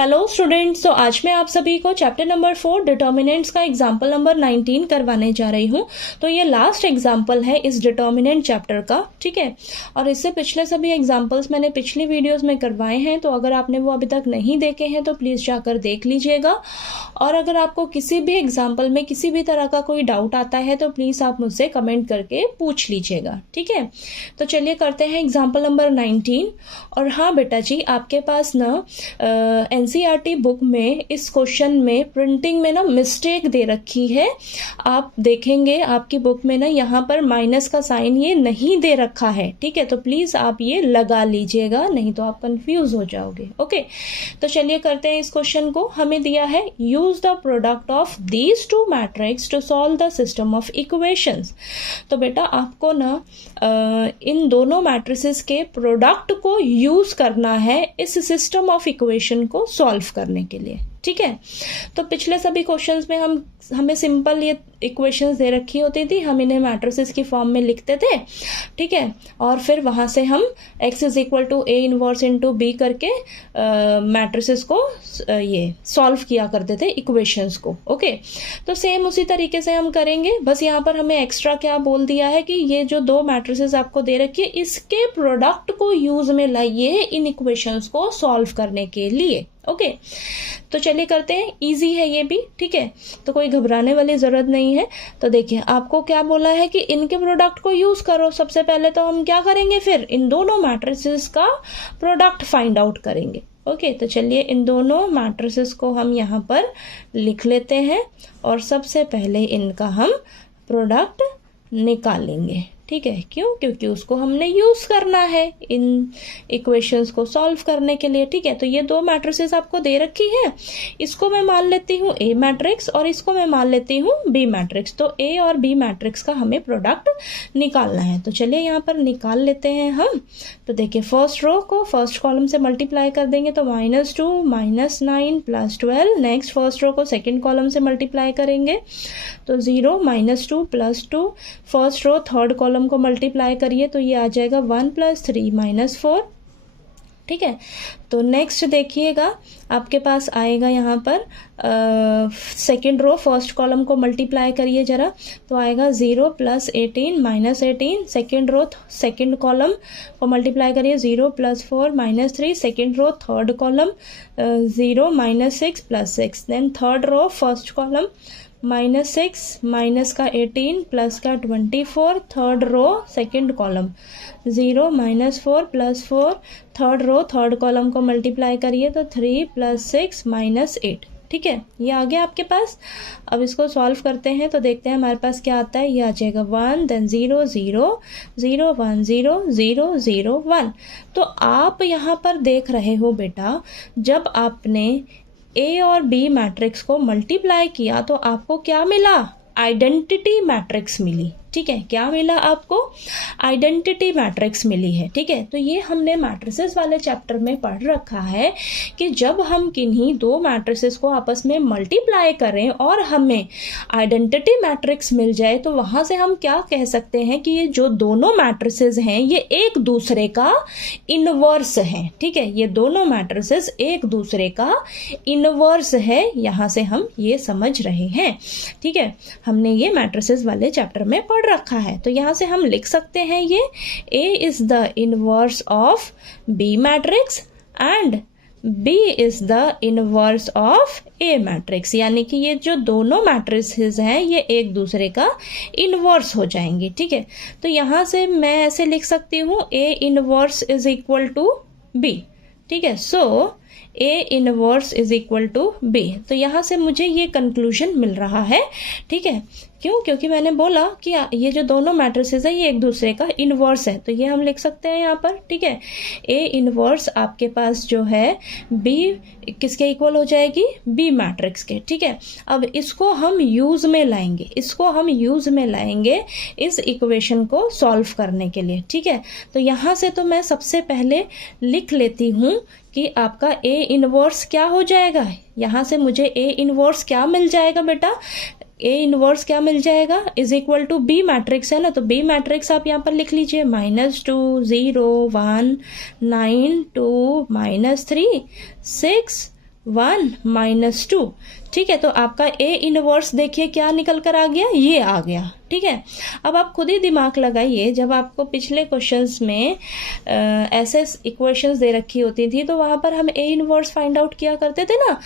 Hello students, तो आज मैं आप सभी को चैप्टर नंबर 4 डिटर्मिनेंट्स का एग्जाम्पल नंबर 19 करवाने जा रही हूँ। तो ये लास्ट एग्जाम्पल है इस डिटर्मिनेंट चैप्टर का, ठीक है। और इससे पिछले सभी एग्जाम्पल्स मैंने पिछली वीडियोस में करवाए हैं, तो अगर आपने वो अभी तक नहीं देखे हैं तो प्लीज़ जाकर देख लीजिएगा। और अगर आपको किसी भी एग्जाम्पल में किसी भी तरह का कोई डाउट आता है तो प्लीज़ आप मुझसे कमेंट करके पूछ लीजिएगा, ठीक है। तो चलिए करते हैं एग्जाम्पल नंबर 19। और हाँ बेटा जी, आपके पास ना एनसीईआरटी बुक में इस क्वेश्चन में प्रिंटिंग में ना मिस्टेक दे रखी है। आप देखेंगे आपकी बुक में ना यहाँ पर माइनस का साइन ये नहीं दे रखा है, ठीक है। तो प्लीज़ आप ये लगा लीजिएगा, नहीं तो आप कंफ्यूज हो जाओगे। ओके, तो चलिए करते हैं इस क्वेश्चन को। हमें दिया है use the product of these two matrix to solve the system of equations. तो बेटा आपको ना इन दोनों मैट्रिसेस के प्रोडक्ट को यूज करना है इस सिस्टम ऑफ इक्वेशन को सॉल्व करने के लिए, ठीक है। तो पिछले सभी क्वेश्चंस में हमें सिंपल ये इक्वेशंस दे रखी होती थी, हम इन्हें मैट्रिसेस की फॉर्म में लिखते थे, ठीक है। और फिर वहाँ से हम x is equal to a inverse into b करके मैट्रिसेस को ये सॉल्व किया करते थे इक्वेशंस को। ओके, तो सेम उसी तरीके से हम करेंगे, बस यहाँ पर हमें एक्स्ट्रा क्या बोल दिया है कि ये जो दो मैट्रिसेस आपको दे रखी है इसके प्रोडक्ट को यूज में लाइए इन इक्वेशंस को सॉल्व करने के लिए। ओके, तो चलिए करते हैं, इजी है ये भी, ठीक है। तो कोई घबराने वाली जरूरत नहीं है। तो देखिए आपको क्या बोला है कि इनके प्रोडक्ट को यूज करो। सबसे पहले तो हम क्या करेंगे, फिर इन दोनों मैट्रिसेस का प्रोडक्ट फाइंड आउट करेंगे। ओके, तो चलिए इन दोनों मैट्रिसेस को हम यहाँ पर लिख लेते हैं और सबसे पहले इनका हम प्रोडक्ट निकालेंगे, ठीक है। क्यों? क्योंकि उसको हमने यूज करना है इन इक्वेशंस को सॉल्व करने के लिए, ठीक है। तो ये दो मैट्रिसेस आपको दे रखी है, इसको मैं मान लेती हूँ ए मैट्रिक्स और इसको मैं मान लेती हूँ बी मैट्रिक्स। तो ए और बी मैट्रिक्स का हमें प्रोडक्ट निकालना है। तो चलिए यहाँ पर निकाल लेते हैं हम। तो देखिए फर्स्ट रो को फर्स्ट कॉलम से मल्टीप्लाई कर देंगे तो -2 -9 +12। नेक्स्ट फर्स्ट रो को सेकेंड कॉलम से मल्टीप्लाई करेंगे तो 0 -2 +2। फर्स्ट रो थर्ड कॉलम को मल्टीप्लाई करिए तो ये आ जाएगा 1 + 3 - 4, ठीक है। तो नेक्स्ट देखिएगा आपके पास आएगा यहाँ पर सेकेंड रो फर्स्ट कॉलम को मल्टीप्लाई करिए जरा, तो आएगा 0 + 18 - 18। सेकेंड रो सेकेंड कॉलम को मल्टीप्लाई करिए 0 + 4 - 3। Second row third column 0 - 6 + 6। Then third row first column -6 minus का 18 प्लस का 24। Third row second column 0 - 4 + 4। Third row third column को मल्टीप्लाई करिए तो 3 + 6 - 8, ठीक है। ये आ गया आपके पास। अब इसको सॉल्व करते हैं तो देखते हैं हमारे पास क्या आता है। ये आ जाएगा 1, देन 0 0 0 1 0 0 0 1। तो आप यहाँ पर देख रहे हो बेटा, जब आपने ए और बी मैट्रिक्स को मल्टीप्लाई किया तो आपको क्या मिला? आइडेंटिटी मैट्रिक्स मिली, ठीक है। क्या मिला आपको? आइडेंटिटी मैट्रिक्स मिली है, ठीक है। तो ये हमने मैट्रिसेस वाले चैप्टर में पढ़ रखा है कि जब हम किन्हीं दो मैट्रिसेस को आपस में मल्टीप्लाई करें और हमें आइडेंटिटी मैट्रिक्स मिल जाए तो वहां से हम क्या कह सकते हैं कि ये जो दोनों मैट्रिसेस हैं ये एक दूसरे का इनवर्स है, ठीक है। ये दोनों मैट्रिसेस एक दूसरे का इनवर्स है, यहां से हम ये समझ रहे हैं, ठीक है। हमने ये मैट्रिसेस वाले चैप्टर में पढ़ रखा है। तो यहां से हम लिख सकते हैं ये A is the inverse of B matrix and B is the inverse of A matrix, यानी कि ये जो दोनों मैट्रिसेस हैं ये एक दूसरे का इनवर्स हो जाएंगे, ठीक है। तो यहां से मैं ऐसे लिख सकती हूँ A inverse is equal to B, ठीक है। So A inverse is equal to B। तो यहां से मुझे ये कंक्लूजन मिल रहा है, ठीक है। क्यों? क्योंकि मैंने बोला कि ये जो दोनों मैट्रिसेस है ये एक दूसरे का इनवर्स है, तो ये हम लिख सकते हैं यहाँ पर, ठीक है। A इनवर्स आपके पास जो है B किसके इक्वल हो जाएगी? B मैट्रिक्स के, ठीक है। अब इसको हम यूज में लाएंगे, इस इक्वेशन को सॉल्व करने के लिए, ठीक है। तो यहाँ से तो मैं सबसे पहले लिख लेती हूँ कि आपका A इनवर्स क्या हो जाएगा। यहाँ से मुझे A इनवर्स क्या मिल जाएगा बेटा? A इनवर्स क्या मिल जाएगा? Is equal to B matrix है ना, तो B मैट्रिक्स आप यहाँ पर लिख लीजिए -2 0 1 9 2 -3 6 1 माइनस 2। ठीक है, तो आपका ए इनवर्स देखिए क्या निकल कर आ गया, ये आ गया। ठीक है, अब आप खुद ही दिमाग लगाइए, जब आपको पिछले क्वेश्चंस में ऐसे इक्वेशंस दे रखी होती थी तो वहाँ पर हम ए इनवर्स फाइंड आउट किया करते थे ना,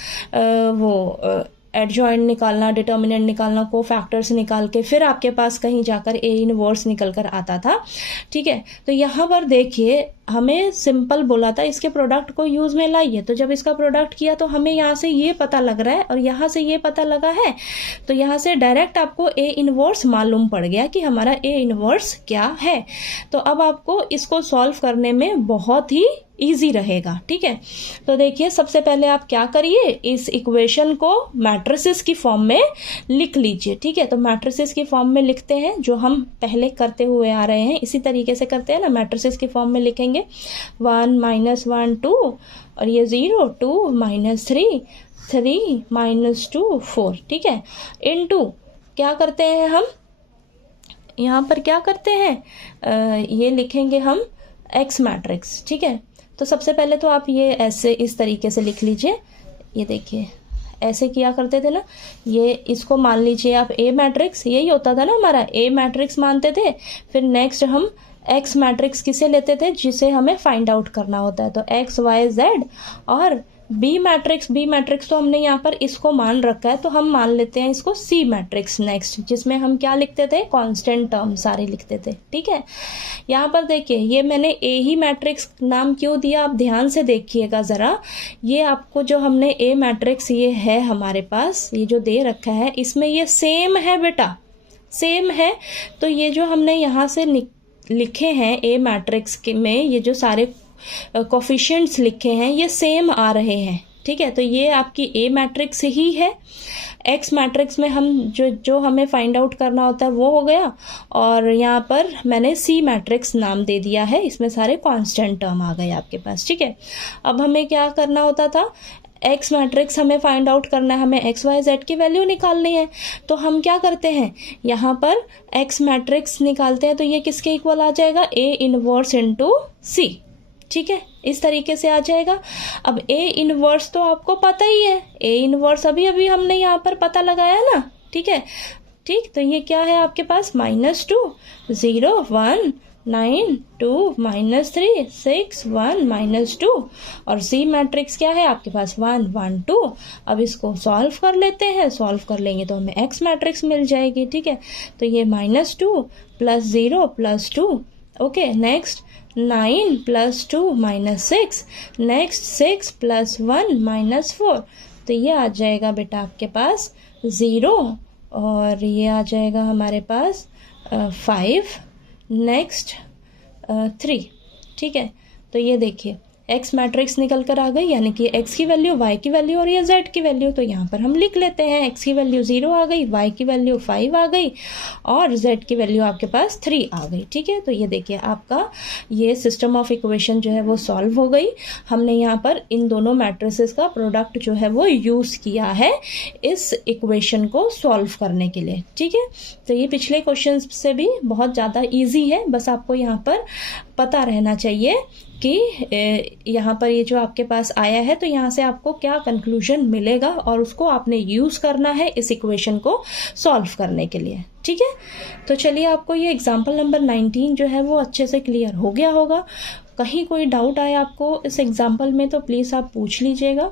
एडजॉइंट निकालना, डिटर्मिनेंट निकालना, को फैक्टर्स निकाल के फिर आपके पास कहीं जाकर ए इनवर्स निकल कर आता था। ठीक है, तो यहाँ पर देखिए हमें सिंपल बोला था इसके प्रोडक्ट को यूज में लाइए, तो जब इसका प्रोडक्ट किया तो हमें यहाँ से ये पता लग रहा है और यहाँ से ये पता लगा है, तो यहाँ से डायरेक्ट आपको ए इनवर्स मालूम पड़ गया कि हमारा ए इनवर्स क्या है। तो अब आपको इसको सॉल्व करने में बहुत ही इजी रहेगा। ठीक है, तो देखिए सबसे पहले आप क्या करिए, इस इक्वेशन को मैट्रिसेस की फॉर्म में लिख लीजिए। ठीक है, तो मैट्रिसेस की फॉर्म में लिखते हैं, जो हम पहले करते हुए आ रहे हैं इसी तरीके से करते हैं ना, मैट्रिसेस की फॉर्म में लिखेंगे 1 माइनस 1 2 और ये 0 2 माइनस 3 3 माइनस 2 4। ठीक है, इनटू क्या करते हैं हम यहाँ पर, क्या करते हैं ये लिखेंगे हम एक्स मैट्रिक्स। ठीक है, तो सबसे पहले तो आप ये ऐसे इस तरीके से लिख लीजिए, ये देखिए ऐसे किया करते थे ना, ये इसको मान लीजिए आप ए मैट्रिक्स, यही होता था ना हमारा, ए मैट्रिक्स मानते थे। फिर नेक्स्ट हम एक्स मैट्रिक्स किसे लेते थे, जिसे हमें फाइंड आउट करना होता है, तो एक्स वाई जेड। और बी मैट्रिक्स तो हमने यहाँ पर इसको मान रखा है, तो हम मान लेते हैं इसको सी मैट्रिक्स नेक्स्ट, जिसमें हम क्या लिखते थे, कांस्टेंट टर्म सारे लिखते थे। ठीक है, यहाँ पर देखिए ये मैंने ए ही मैट्रिक्स नाम क्यों दिया, आप ध्यान से देखिएगा ज़रा, ये आपको जो हमने ए मैट्रिक्स ये है हमारे पास, ये जो दे रखा है इसमें ये सेम है बेटा, सेम है। तो ये जो हमने यहाँ से लिखे हैं ए मैट्रिक्स के में, ये जो सारे कोफिशिएंट्स लिखे हैं ये सेम आ रहे हैं। ठीक है, तो ये आपकी ए मैट्रिक्स ही है। एक्स मैट्रिक्स में हम जो हमें फाइंड आउट करना होता है वो हो गया, और यहाँ पर मैंने सी मैट्रिक्स नाम दे दिया है, इसमें सारे कांस्टेंट टर्म आ गए आपके पास। ठीक है, अब हमें क्या करना होता था, एक्स मैट्रिक्स हमें फाइंड आउट करना है, हमें एक्स वाई जेड की वैल्यू निकालनी है। तो हम क्या करते हैं, यहाँ पर एक्स मैट्रिक्स निकालते हैं, तो ये किसके इक्वल आ जाएगा, ए इनवर्स इनटू सी। ठीक है, इस तरीके से आ जाएगा। अब ए इनवर्स तो आपको पता ही है, ए इनवर्स अभी अभी हमने यहाँ पर पता लगाया ना। ठीक है, ठीक, तो ये क्या है आपके पास, -2 0 1 9 2 -3 6 1 -2, और सी मैट्रिक्स क्या है आपके पास 1 1 2। अब इसको सॉल्व कर लेते हैं, सॉल्व कर लेंगे तो हमें एक्स मैट्रिक्स मिल जाएगी। ठीक है, तो ये -2 + 0 + 2। Okay, next 9 + 2 -6, next 6 + 1 -4। तो ये आ जाएगा बेटा आपके पास 0, और ये आ जाएगा हमारे पास 5, नेक्स्ट 3। ठीक है, तो ये देखिए एक्स मैट्रिक्स निकल कर आ गई, यानी कि एक्स की वैल्यू, वाई की वैल्यू और ये जेड की वैल्यू। तो यहाँ पर हम लिख लेते हैं, एक्स की वैल्यू 0 आ गई, वाई की वैल्यू 5 आ गई, और जेड की वैल्यू आपके पास 3 आ गई। ठीक है, तो ये देखिए आपका ये सिस्टम ऑफ इक्वेशन जो है वो सॉल्व हो गई। हमने यहाँ पर इन दोनों मैट्रिसेस का प्रोडक्ट जो है वो यूज़ किया है इस इक्वेशन को सॉल्व करने के लिए। ठीक है, तो ये पिछले क्वेश्चन से भी बहुत ज़्यादा ईजी है, बस आपको यहाँ पर पता रहना चाहिए कि यहाँ पर ये जो आपके पास आया है, तो यहाँ से आपको क्या कंक्लूजन मिलेगा, और उसको आपने यूज़ करना है इस इक्वेशन को सॉल्व करने के लिए। ठीक है, तो चलिए आपको ये एग्जाम्पल नंबर 19 जो है वो अच्छे से क्लियर हो गया होगा। कहीं कोई डाउट आए आपको इस एग्जाम्पल में तो प्लीज़ आप पूछ लीजिएगा।